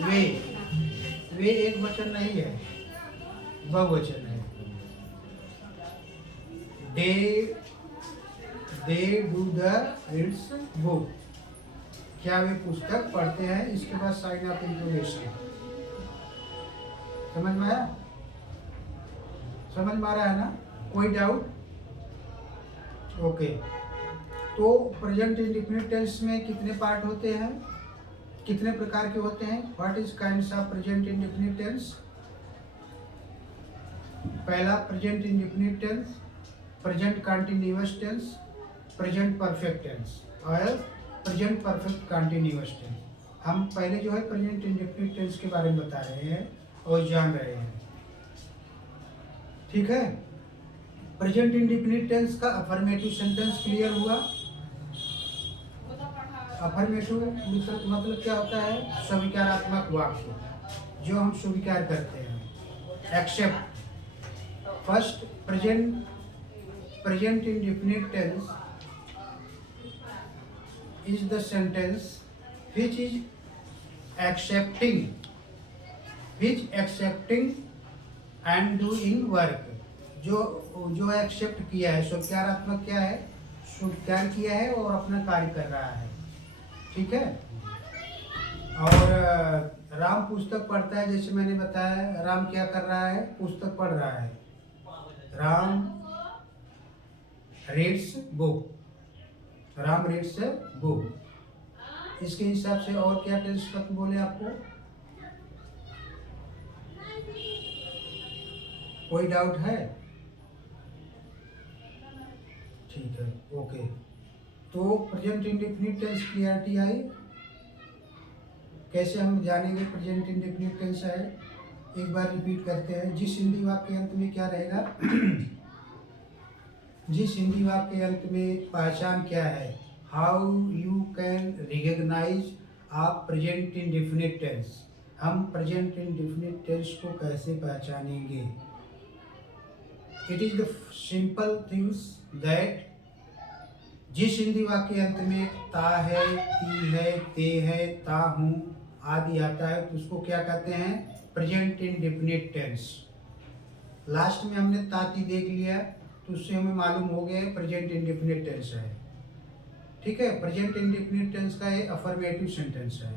वे, वे एक वचन नहीं है, बहुवचन है। They do the reads book, क्या वे पुस्तक पढ़ते हैं। इसके बाद साइन ऑफ इंट्रोगेशन। समझ में आया? समझ में आ रहा है ना? कोई डाउट? ओके। तो प्रेजेंट इंडेफिनिट टेंस में कितने पार्ट होते हैं, कितने प्रकार के होते हैं? What is kinds of present indefinite tense? पहला present indefinite tense, present continuous tense, present perfect tense और प्रेजेंट परफेक्ट कंटीन्यूअस टेंस। हम पहले जो है प्रेजेंट इंडेफिनिट टेंस के बारे में बता रहे हैं और जान रहे हैं, ठीक है। प्रेजेंट इंडेफिनिट टेंस का अफर्मेटिव सेंटेंस क्लियर हुआ। अफर्मेटिव मतलब क्या होता है? स्वीकारात्मक वाक्य, जो हम स्वीकार करते हैं। Accept. First present indefinite tense is the sentence which is accepting and doing work। जो एक्सेप्ट किया है, स्वीकारात्मक क्या है? स्वीकार किया है और अपना कार्य कर रहा है, ठीक है। और राम पुस्तक पढ़ता है, जैसे मैंने बताया, राम क्या कर रहा है? पुस्तक पढ़ रहा है। Ram reads book, Ram reads book. इसके हिसाब से और क्या टेंस बोले आपको? कोई डाउट है? ठीक है, ओके। तो प्रेजेंट इंडेफिनिट टेंस क्लियरिटी आई। कैसे हम जानेंगे प्रेजेंट इंडेफिनिट टेंस है? एक बार रिपीट करते हैं। जिस हिंदी वाक्य के अंत में क्या रहेगा? जिस हिंदी वाक्य के अंत में पहचान क्या है? How you can recognize of present indefinite tense. हम प्रेजेंट इंडेफिनिट टेंस को कैसे पहचानेंगे? It is the simple things that, जिस हिंदी वाक्य के अंत में ता है, ती है, ते है, ता हूँ आदि आता है, तो उसको क्या कहते हैं? Present indefinite tense. लास्ट में हमने ताती देख लिया, तो उससे हमें मालूम हो गया प्रेजेंट इंडेफिनिट टेंस है, ठीक है। प्रेजेंट इंडेफिनिट टेंस का ये अफर्मेटिव सेंटेंस है।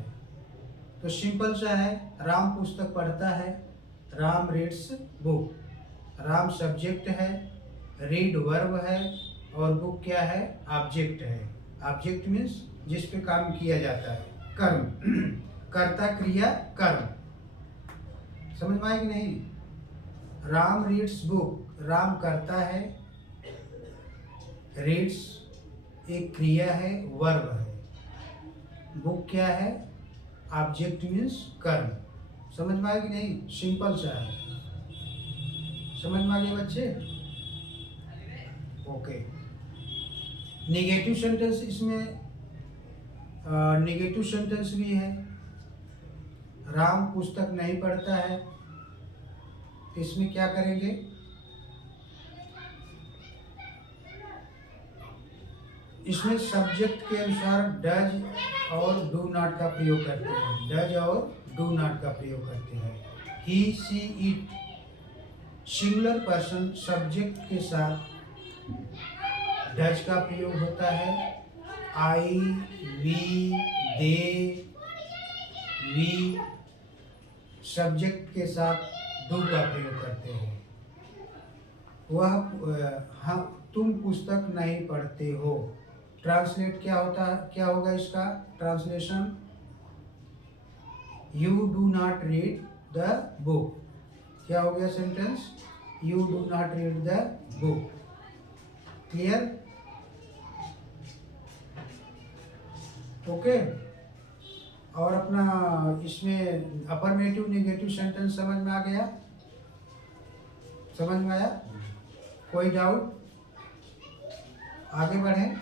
तो सिंपल सा है, राम पुस्तक पढ़ता है, Ram reads book. Ram subject है, रीड वर्ब है और बुक क्या है? ऑब्जेक्ट है। ऑब्जेक्ट मीन्स जिस पे काम किया जाता है, कर्म। कर्ता क्रिया कर्म। समझ में आया कि नहीं? राम रीड्स बुक, राम करता है, रीड्स एक क्रिया है, वर्ब है, बुक क्या है? ऑब्जेक्ट मीन्स कर्म। समझ में आया कि नहीं? सिंपल सा है। समझ में आ गए बच्चे? ओके। नेगेटिव सेंटेंस, इसमें नेगेटिव सेंटेंस भी है। राम पुस्तक नहीं पढ़ता है, इसमें क्या करेंगे? इसमें सब्जेक्ट के अनुसार डज और डू नॉट का प्रयोग करते हैं। डज और डू नॉट का प्रयोग करते हैं। ही, सी, इट सिंगुलर पर्सन सब्जेक्ट के साथ डज का प्रयोग होता है। आई, वी, दे, वी सब्जेक्ट के साथ डू का प्रयोग करते हैं। हम, तुम पुस्तक नहीं पढ़ते हो। ट्रांसलेट क्या होता है? क्या होगा इसका translation? You do not read the book. क्या हो गया sentence? You do not read the book. Clear? Okay. और अपना इसमें अफर्मेटिव नेगेटिव सेंटेंस समझ में आ गया? समझ में आया? कोई डाउट? आगे बढ़ें।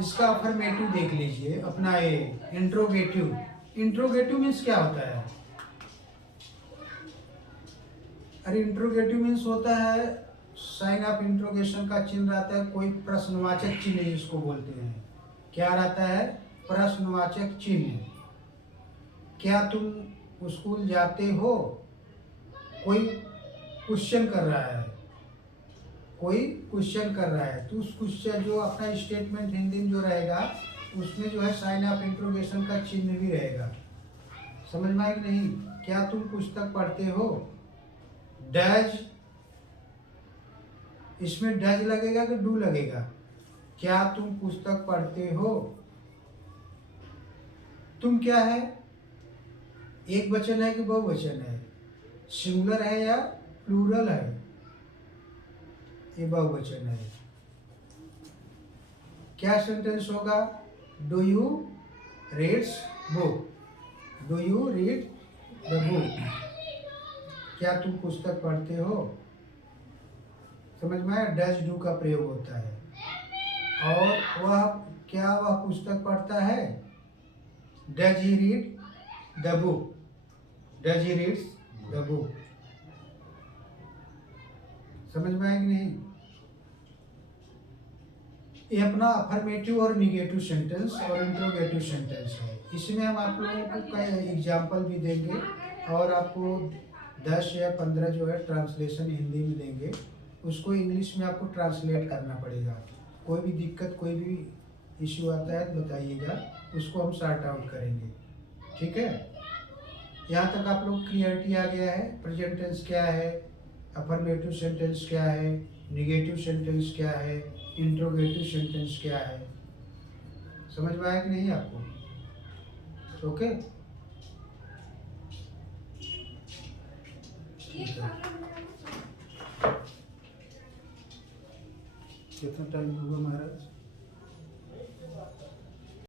इसका अफर्मेटिव देख लीजिए, अपना ये इंट्रोगेटिव। इंट्रोगेटिव मीन्स क्या होता है? अरे इंट्रोगेटिव मीन्स होता है, साइन ऑफ इंट्रोगेशन का चिन्ह रहता है, कोई प्रश्नवाचक चिन्ह जिसको बोलते हैं। क्या रहता है? प्रश्नवाचक चिन्ह। क्या तुम स्कूल जाते हो? कोई क्वेश्चन कर रहा है, कोई क्वेश्चन कर रहा है, तो उस क्वेश्चन जो अपना स्टेटमेंट हिंदी में जो रहेगा उसमें जो है साइन ऑफ इंट्रोगेशन का चिन्ह भी रहेगा। समझ में आया कि नहीं? क्या तुम पुस्तक पढ़ते हो? डज, इसमें डज लगेगा कि डू लगेगा? क्या तुम पुस्तक पढ़ते हो? तुम क्या है? एक वचन है कि बहुवचन है? सिंगुलर है या प्लूरल है? ये बहुवचन है। क्या सेंटेंस होगा? Do you reads book? Do you read the book? क्या तुम पुस्तक पढ़ते हो? समझ में आया? डज डू का प्रयोग होता है। और वह पुस्तक पढ़ता है? Does he read the book? Does he reads the book? समझ में आया कि नहीं? ये अपना अफर्मेटिव और निगेटिव सेंटेंस और इंट्रोगेटिव सेंटेंस है। इसमें हम आप लोगों को कई एग्जाम्पल भी देंगे और आपको 10 या 15 जो है ट्रांसलेशन हिंदी में देंगे, उसको इंग्लिश में आपको ट्रांसलेट करना पड़ेगा। कोई भी दिक्कत, कोई भी इश्यू आता है तो बताइएगा, उसको हम सॉर्ट आउट करेंगे। ठीक है? यहाँ तक आप लोग क्लियरिटी आ गया है? प्रेजेंट टेंस क्या है, अफर्मेटिव सेंटेंस क्या है, निगेटिव सेंटेंस क्या है, इंट्रोगेटिव सेंटेंस क्या है? समझ में आया कि नहीं आपको? ओके, कितना टाइम हुआ महाराज?